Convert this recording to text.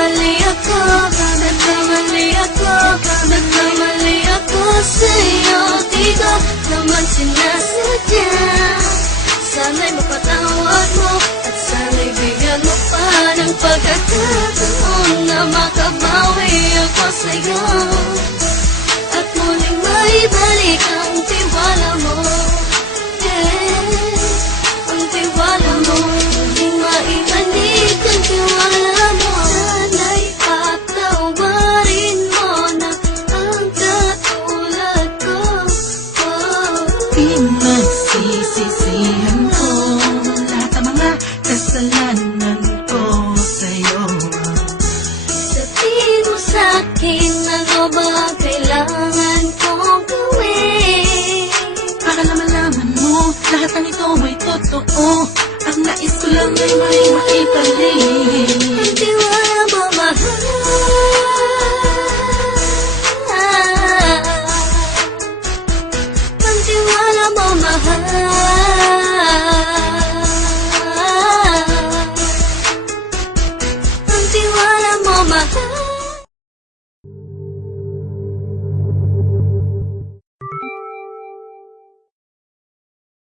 nagkamali ako, nagkamali ako, nagkamali ako sa'yo. Di ko naman sinasadya. Sana'y mapatawad mo at sana'y bigyan mo pa ng pagkakataon na makabawi ako sa'yo at muling maibalik ang tiwala mo. Ang tiwala mo, muling maibalik ang tiwala mo. Sana'y patawarin mo na ang katulad ko. Pinagsisisihan ko lahat ng mga kasalanan ko sa'yo. Sabihin mo sa'kin ano ba kailangan kong gawin Para malaman mo lahat ng ito ay totoo. Ang nais ko lang ay may